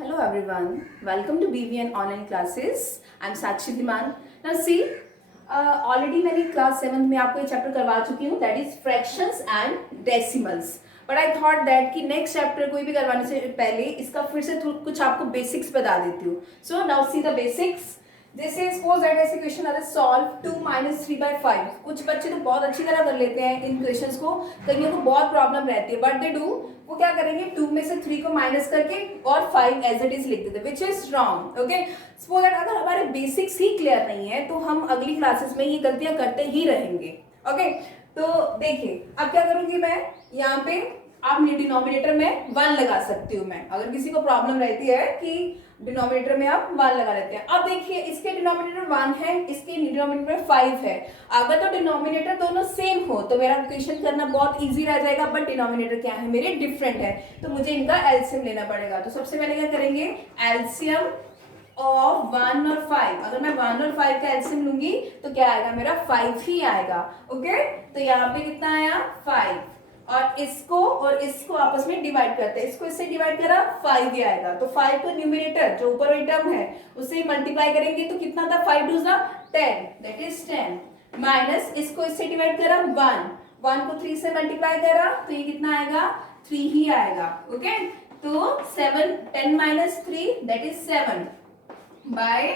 Hello everyone, welcome to BVN online classes. I'm Sakshi Dhiman. Now see, already मैंने class 7 में आपको ये chapter करवा चुकी हूँ, that is fractions and decimals. But I thought that कि नेक्स्ट चैप्टर कोई भी करवाने से पहले इसका फिर से कुछ आपको बेसिक्स बता देती हूँ. So now see the basics. जैसे suppose that ऐसे क्वेश्चन आता है solve 2 minus 3 by 5. कुछ बच्चे तो बहुत अच्छी तरह कर लेते हैं इन क्वेश्चंस को, कईयों को बहुत प्रॉब्लम रहती है. बट दे डू, वो क्या करेंगे 2 में से 3 को माइनस करके और 5 एज इट इज लिख देते, which is wrong. Okay, suppose that अगर हमारे बेसिक्स ही क्लियर नहीं है तो हम अगली क्लासेस में ये गलतियां करते ही रहेंगे. ओके, तो देखिए अब क्या करूंगी मैं, यहाँ पे आप डिनोमिनेटर में 1 लगा सकती हूँ मैं, अगर किसी को प्रॉब्लम रहती है कि डिनोमिनेटर में आप 1 लगा लेते हैं. अब देखिए इसके डिनोमिनेटर 1 है, इसके डिनोमिनेटर 5 है. अगर तो डिनोमिनेटर दोनों सेम हो तो मेरा क्वेश्चन करना बहुत इजी रह जाएगा. बट डिनोमिनेटर क्या है, मेरे डिफरेंट है, तो मुझे इनका एलसीएम लेना पड़ेगा. तो सबसे पहले क्या करेंगे, एलसीएम ऑफ 1 और 5. अगर मैं 1 और 5 का एलसीएम लूंगी तो क्या आएगा, मेरा 5 ही आएगा. ओके, तो यहाँ पे कितना आया 5, और इसको आपस में डिवाइड करते हैं. इसको इससे डिवाइड करा 5 ही आएगा. तो 5 को न्यूमरेटर जो ऊपर वाली टर्म है उससे मल्टीप्लाई करेंगे तो कितना था, 5 2 10, दैट इज 10. माइनस इसको इससे डिवाइड करा 1 को 3 से मल्टीप्लाई करा तो ये कितना आएगा, 3 ही आएगा. ओके, तो 7 10 माइनस 3 दैट इज 7 बाय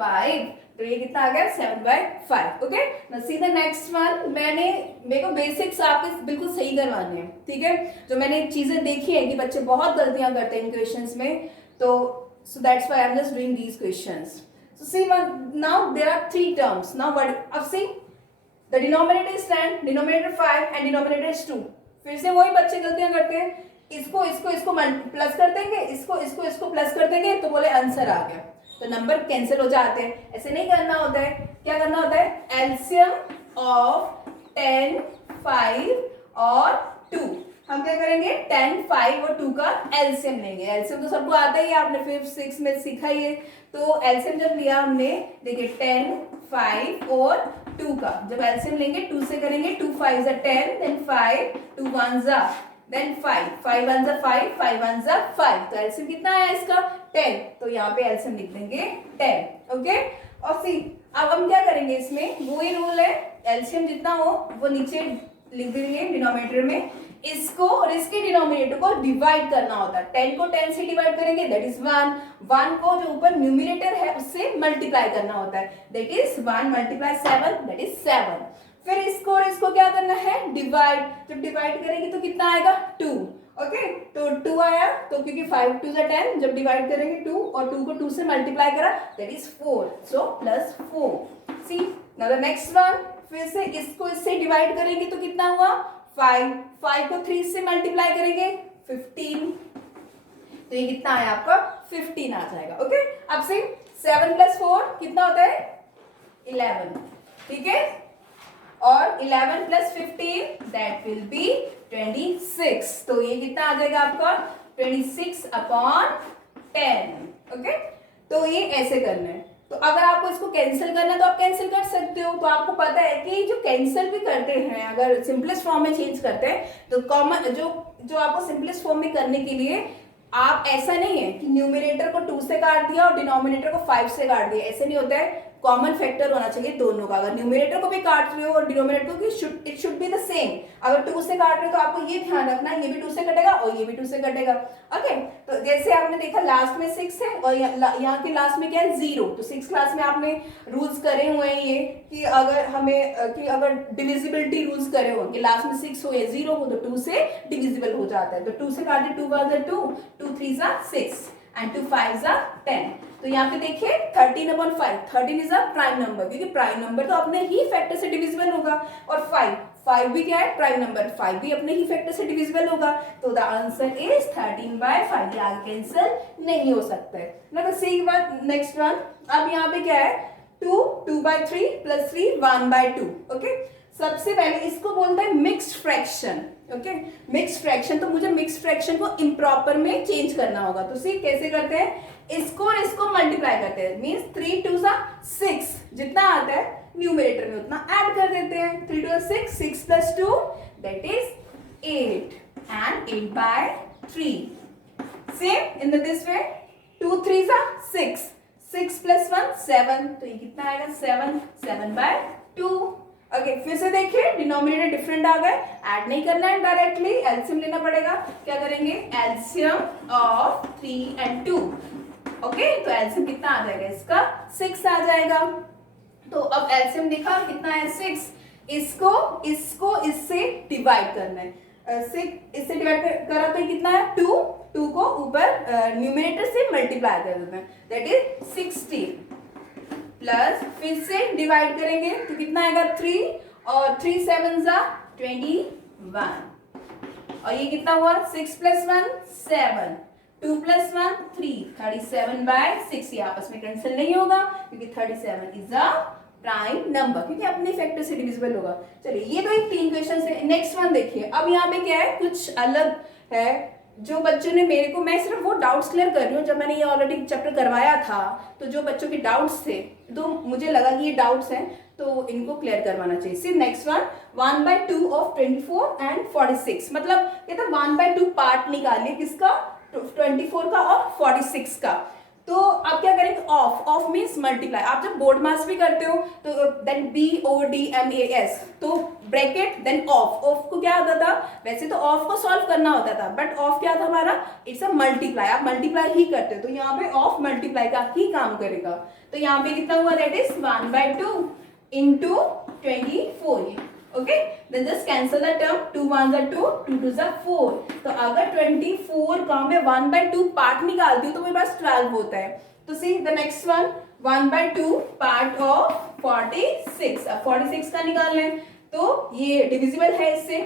5. तो ये कितना आ गया, 7 by 5. Okay, now see the next one. मेरे को बेसिक्स आपके बिल्कुल सही करवाने हैं, ठीक है. जो मैंने चीजें देखी है कि बच्चे बहुत गलतियां करते हैं इन क्वेश्चंस में, तो so that's why I am just doing these questions. So see now there are 3 terms. Now what, अब see the denominator is 10, denominator 5 and denominator is 2. फिर से वही बच्चे गलतियां करते हैं, इसको प्लस कर देंगे, इसको प्लस कर देंगे तो बोले आंसर आ गया, तो नंबर कैंसिल हो जाते हैं. ऐसे नहीं करना होता है. क्या करना होता है, एलसीएम ऑफ 10 5 और 2. हम क्या करेंगे, 10 5 और 2 का एलसीएम लेंगे. एलसीएम तो सबको आता ही है, आपने 5 6 में सीखा ही है. तो एलसीएम जब लिया हमने, देखिए 10 5 और 2 का जब एलसीएम लेंगे 2 से करेंगे, 2 5 10, देन 5 2 1 देन 5 5 1 5 5 1 5. तो एलसीएम कितना है इसका, 10. तो यहाँ पे एलसीएम लिख देंगे 10. ओके, और सी अब हम क्या करेंगे, इसमें वही रूल है, एलसीएम जितना हो वो नीचे लिख देंगे डिनोमिनेटर में. इसको और इसके डिनोमिनेटर को डिवाइड करना होता है. 10 को 10 से डिवाइड करेंगे दैट इज 1 को जो ऊपर न्यूमरेटर है उससे मल्टीप्लाई करना होता है, that is 1 multiply 7 that is 7. फिर इसको और इसको क्या करना है, डिवाइड. जब डिवाइड करेंगे तो कितना आएगा, 2. ओके, तो 2 आया, तो क्योंकि 5 2 10, जब डिवाइड करेंगे 2 और 2 को 2 से मल्टीप्लाई करा that is 4, so plus 4. See now the next one, फिर से इसको इससे डिवाइड करेंगे तो कितना हुआ, 5 को 3 से मल्टीप्लाई करेंगे 15, तो ये कितना आया आपका, 15 आ जाएगा. ओके, अब से 7 प्लस 4 कितना होता है, 11. ठीक है, और 11 प्लस 15 दैट विल बी 26. तो ये कितना आ जाएगा आपका, 26 अपॉन 10. ओके, तो ये ऐसे करना है. तो अगर आपको इसको कैंसिल करना है तो आप कैंसिल कर सकते हो. तो आपको पता है कि जो कैंसिल भी करते हैं, अगर सिंपलेस्ट फॉर्म में चेंज करते हैं तो कॉमन जो आपको सिंपलेस्ट फॉर्म में करने के लिए आप, ऐसा नहीं है कि न्यूमरेटर को 2 से काट दिया और डिनोमिनेटर को 5 से काट दिया, ऐसे नहीं होता है. कॉमन फैक्टर होना चाहिए दोनों का. अगर न्यूमरेटर को भी काट रहे हो और डिनोमिनेटर को, it should be the same. अगर 2 से काट रहे हो तो आपको ये ध्यान रखना, ये भी 2 से कटेगा और ये भी 2 से कटेगा. ओके, तो जैसे आपने देखा लास्ट में 6 है और यहाँ के लास्ट में क्या है, 0. तो 6 क्लास में आपने रूल्स करे हुए हैं ये कि अगर डिविजिबिलिटी रूल्स करे हो कि लास्ट में 6 हो या 0 हो तो 2 से डिविजिबल हो जाता है. तो 2 से काटे, 2 1 2, 2 3 6 एंड 2 5 10. तो यहाँ पे देखिए 13 upon 5, 13 is a prime number, क्योंकि प्राइम नंबर तो अपने ही फैक्टर से डिविजिबल होगा. और 5 भी क्या है, प्राइम नंबर, 5 भी अपने ही फैक्टर से डिविजिबल होगा. तो द आंसर इज 13 by 5. ये आगे कैंसिल नहीं हो सकता है ना. तो सी वन, नेक्स्ट वन. अब यहाँ पे क्या है, 2 by 3 प्लस 3 1 by 2. ओके, सबसे पहले इसको बोलते हैं mixed fraction. Okay, mixed fraction. तो मुझे मिक्स्ड फ्रैक्शन को इम्प्रॉपर में चेंज करना होगा. तो सी कैसे करते हैं, इसको और इसको मल्टीप्लाई करते हैं, मींस 3 2 6, जितना आता है न्यूमरेटर में उतना ऐड कर देते हैं. 3 2 6, 6 plus 2 that is 8 and 8 by 3. Same in this way 2 3 जा 6, 6 प्लस 1 7, तो ये कितना आएगा 7, 7/2। ओके, फिर से देखिए डिनोमिनेटर डिफरेंट आ गए, ऐड नहीं करना है, डायरेक्टली एलसीएम लेना पड़ेगा। क्या करेंगे, एलसीएम ऑफ 3 and 2। ओके, तो एलसीएम कितना आ जाएगा इसका 6 आ जाएगा। तो अब एलसीएम देखा कितना है 6, इसको इससे डिवाइड करना है, इससे डिवाइड करा तो कितना है 2, 2 को ऊपर न्यूमरेटर से मल्टीप्लाई कर देते हैं, दैट इज 60 प्लस फिर से डिवाइड करेंगे तो कितना आएगा 3 और 3 7 जा 21, और ये कितना हुआ 6 + 1 7, 2 + 1 3, 37/6। ये आपस में कैंसिल नहीं होगा क्योंकि 37 इज अ प्राइम नंबर, क्योंकि अपने फैक्टर से डिविजिबल होगा। चलिए, ये तो एक 3 क्वेश्चन है। नेक्स्ट वन देखिए, अब यहाँ पे क्या है, कुछ अलग है जो बच्चों ने मेरे को, मैं सिर्फ वो डाउट्स क्लियर कर रही हूँ, जब मैंने ये ऑलरेडी चैप्टर करवाया था तो जो बच्चों के डाउट्स थे तो मुझे लगा कि ये डाउट्स हैं तो इनको क्लियर करवाना चाहिए। सी नेक्स्ट वन, 1/2 ऑफ 24 and 46, मतलब ये तो 1/2 पार्ट निकालिए किसका, 24 का और 46 का। तो आप क्या करेंगे, ऑफ मीन्स मल्टीप्लाई। आप जब बोर्ड मास भी करते हो तो देन BODMAS, तो ब्रैकेट देन ऑफ को क्या होता था, वैसे तो ऑफ को सॉल्व करना होता था बट ऑफ क्या था हमारा, इट्स अ मल्टीप्लाई, आप मल्टीप्लाई ही करते हो, तो यहाँ पे ऑफ मल्टीप्लाई का ही काम करेगा। तो यहाँ पे कितना हुआ, that is 1/2 into 24। Okay, then just cancel the term, 2 1 जा 2, 2 2 जा 4। तो अगर 24 का मैं 1/2 पार्ट निकालती हूँ तो मेरे पास 12 होता है। तो see the next one, 1/2 part of 46। अब 46 का निकालना है तो ये डिविजिबल है इससे,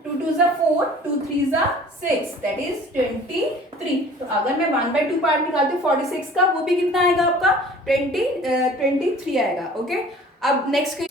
2 2 जा 4, 2 3 जा 6, दैट इज 23। तो अगर मैं 1/2 पार्ट निकालती हूँ 46 का, वो भी कितना आएगा आपका 23 आएगा। ओके, अब नेक्स्ट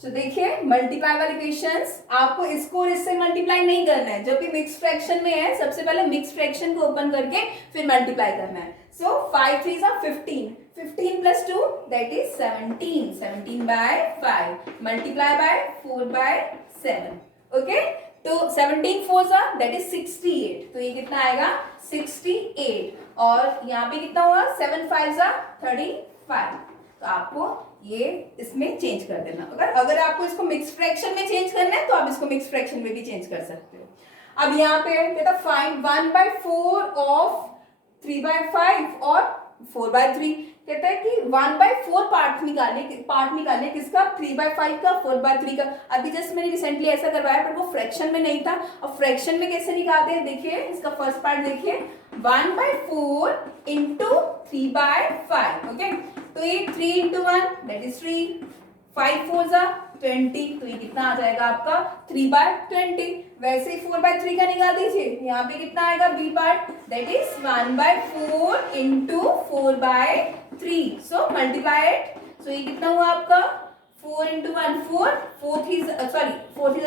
तो देखिए मल्टीप्लाई वाले क्वेश्चंस, आपको इसको और इससे मल्टीप्लाई नहीं करना है। जब भी मिक्स फ्रैक्शन में है सबसे पहले मिक्स फ्रैक्शन को ओपन करके फिर मल्टीप्लाई करना है। सो 5 3 जा 15, 15 + 2 that is 17, 17/5 multiply by 4/7। Okay, तो 17 4 जा दैट इज 68, तो ये कितना आएगा 68, और यहाँ पे कितना हुआ 7 5 जा 35। तो आपको ये इसमें चेंज कर देना। अगर आपको इसको मिक्स फ्रैक्शन में चेंज करना है तो आप इसको मिक्स फ्रैक्शन में भी चेंज कर सकते हो। अब यहाँ पे कहता फाइंड 1/4 ऑफ 3/5 और 4/3। कहता है कि 1/4 पार्ट निकालने किसका, 3/5 का, 4/3 का। अभी जस्ट मैंने रिसेंटली ऐसा करवाया पर वो फ्रैक्शन में नहीं था। अब फ्रैक्शन में कैसे निकालते हैं, देखिए इसका फर्स्ट पार्ट देखिए, 1/4 into 3/5। ओके, तो ये 3 into 1 दैट इज 3, 5 4 जा 20, तो ये कितना आ जाएगा आपका 3/20। वैसे ही 4/3 का निकाल दीजिए, यहाँ पे कितना आएगा B part, that is 1/4 into 4/3। So multiply it, so ये कितना हुआ आपका 4 into 1 4, 4 3 जा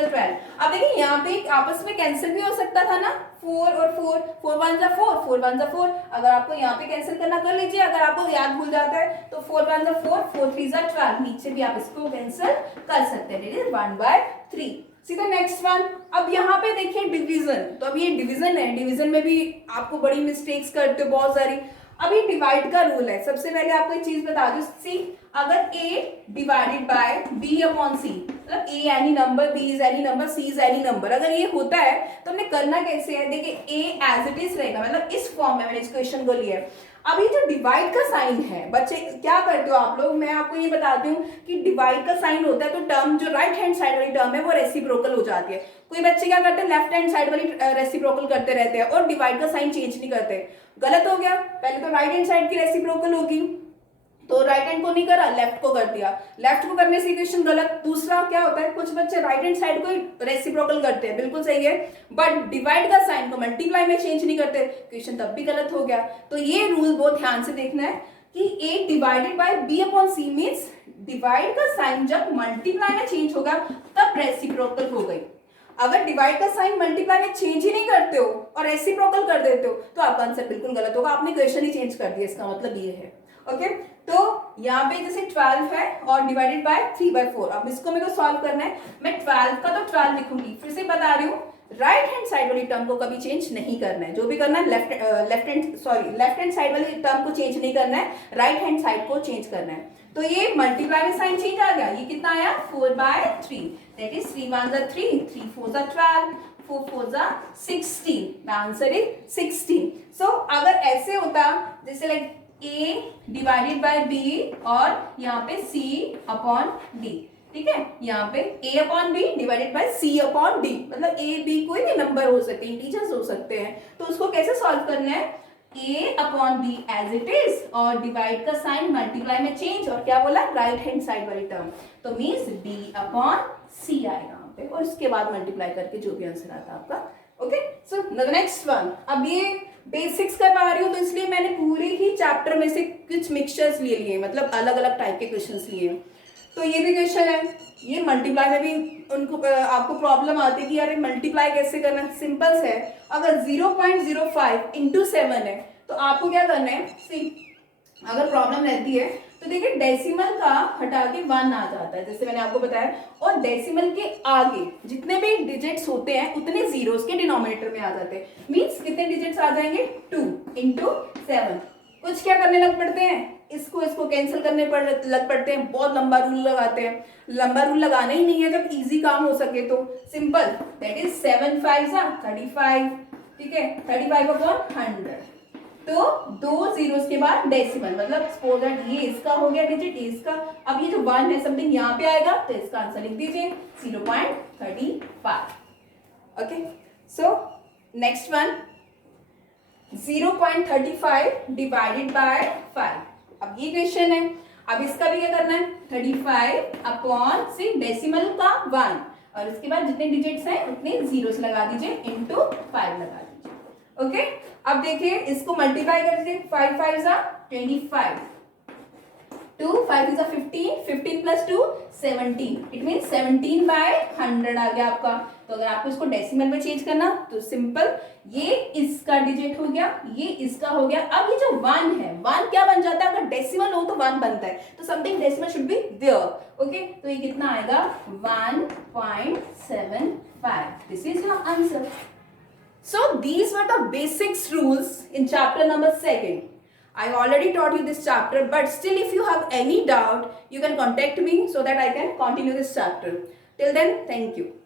12। अब देखिए यहाँ पे आपस में कैंसिल भी हो सकता था ना, 4 और 4, 4 1 जा 4, 4 1 जा 4। अगर आपको यहाँ पे कैंसिल करना कर लीजिए, अगर आपको याद भूल जाता है तो 4 1 जा 4, 4 3 जा 12, नीचे भी आप इसको कैंसिल कर सकते हैं, इट इज 1/3। सीधा नेक्स्ट वन, अब यहाँ पे देखिए डिवीजन, तो अब ये डिवीजन है, डिवीजन में भी आपको बड़ी मिस्टेक्स करते हो बहुत सारी। अभी डिवाइड का रूल है, सबसे पहले आपको एक चीज बता दूं, सी अगर a divided by b upon c, मतलब a any number, b is any number, c is any number, अगर ये होता है तो हमने करना कैसे है, देखिए a एज इट इज रहेगा, मतलब इस फॉर्म में मैंने इस क्वेश्चन को लिया है। अब ये जो डिवाइड का साइन है, बच्चे क्या करते हो आप लोग, मैं आपको ये बताती हूँ कि डिवाइड का साइन होता है तो टर्म जो राइट हैंड साइड वाली टर्म है वो रेसिप्रोकल हो जाती है। कोई बच्चे क्या करते हैं, लेफ्ट हैंड साइड वाली रेसिप्रोकल करते रहते हैं और डिवाइड का साइन चेंज नहीं करते। गलत हो गया, पहले तो राइट हैंड साइड की रेसिप्रोकल होगी, तो राइट हैंड को नहीं करा, लेफ्ट को कर दिया, लेफ्ट को करने से इक्वेशन गलत। दूसरा क्या होता है, कुछ बच्चे राइट हैंड साइड को रेसिप्रोकल करते हैं, बिल्कुल सही है, बट डिवाइड का साइन को मल्टीप्लाई में चेंज नहीं करते, इक्वेशन तब भी गलत हो गया। तो ये रूल बहुत ध्यान से देखना है कि a divided by b upon c means divide का साइन जब मल्टीप्लाई में चेंज होगा तब रेसिप्रोकल हो गई। अगर डिवाइड का साइन मल्टीप्लाई में चेंज ही नहीं करते हो और रेसिप्रोकल कर देते हो तो आपका आंसर बिल्कुल गलत होगा, आपने इक्वेशन ही चेंज कर दिया, इसका मतलब ये है। ओके, तो यहाँ पे जैसे 12 है और डिवाइडेड बाय 3/4, अब इसको मेरे को सॉल्व करना है, मैं 12 का तो 12 लिखूंगी, फिर से बता रही हूँ राइट हैंड साइड वाली टर्म को कभी चेंज नहीं करना है, जो भी करना है लेफ्ट हैंड साइड वाली टर्म को चेंज नहीं करना है, राइट हैंड साइड को चेंज करना है। तो ये मल्टीप्लाई में साइन चेंज आ गया, ये कितना आया 4/3, that is 3 1 3, 3 4 12, 4 4 16, the answer is 16। सो अगर ऐसे होता जैसे like A divided by B और यहाँ पे C अपॉन D, ठीक है, यहाँ पे A upon B divided by C upon D, मतलब A B कोई भी नंबर हो सकते हैं, इंटीजर्स हो सकते हैं, तो उसको कैसे सॉल्व करना है, A upon B as it is और डिवाइड का साइन मल्टीप्लाई में चेंज, और क्या बोला राइट हैंड साइड वाली टर्म, तो मीन्स D अपॉन C आएगा यहाँ पे, और उसके बाद मल्टीप्लाई करके जो भी आंसर आता आपका। Okay, so the next one, अब ये बेसिक्स करवा रही हूँ तो इसलिए मैंने पूरे ही चैप्टर में से कुछ मिक्सचर्स ले लिए, मतलब अलग अलग टाइप के क्वेश्चंस लिए। तो ये भी क्वेश्चन है, ये मल्टीप्लाई में भी उनको आपको प्रॉब्लम आती है कि यार मल्टीप्लाई कैसे करना है। सिंपल है, अगर 0.05 इंटू 7 है तो आपको क्या करना है, सी अगर प्रॉब्लम रहती है तो देखिए डेसिमल का हटा के 1 आ जाता है, जैसे मैंने आपको बताया, और डेसिमल के आगे जितने भी डिजिट्स होते हैं उतने जीरोस के डिनोमिनेटर में आ जाते हैं। मींस कितने डिजिट्स आ जाएंगे 2 इंटू 7। कुछ क्या करने लग पड़ते हैं, इसको कैंसिल करने लग पड़ते हैं, बहुत लंबा रूल लगाते हैं। लंबा रूल लगाना ही नहीं है जब इजी काम हो सके तो, सिंपल, दैट इज 7 5 35, ठीक है, 35 अपॉन 100। तो 2 जीरोस के बाद डेसिमल, मतलब सपोज दैट ये इसका हो गया डिजिट, ये इसका, अब ये जो 1 है समथिंग यहाँ पे आएगा, तो इसका आंसर लिख दीजिए 0.35। Okay, so next one 0.35 divided by 5। अब ये क्वेश्चन है, अब इसका भी क्या करना है, 35 अपॉन से डेसिमल का 1 और इसके बाद जितने डिजिट्स हैं उतने जीरोस लगा दीजिए, इंटू 5 लगा दीजिए। ओके, अब देखिए इसको मल्टीप्लाई कर दीजिए, 5 5 25, 2 5 15, 15 प्लस 2 17, इट मीन 17/100 आ गया आपका। तो अगर आपको इसको डेसिमल में चेंज करना तो सिंपल, ये इसका डिजिट हो गया, ये इसका हो गया। अब ये जो 1 है, 1 क्या बन जाता है, अगर डेसिमल हो तो 1 बनता है, तो something decimal should be there. Okay, तो ये कितना आएगा 1.75, this is your answer. So these were the basics rules in chapter number 2. I already taught you this chapter, but still if you have any doubt, you can contact me so that I can continue this chapter. Till then, thank you.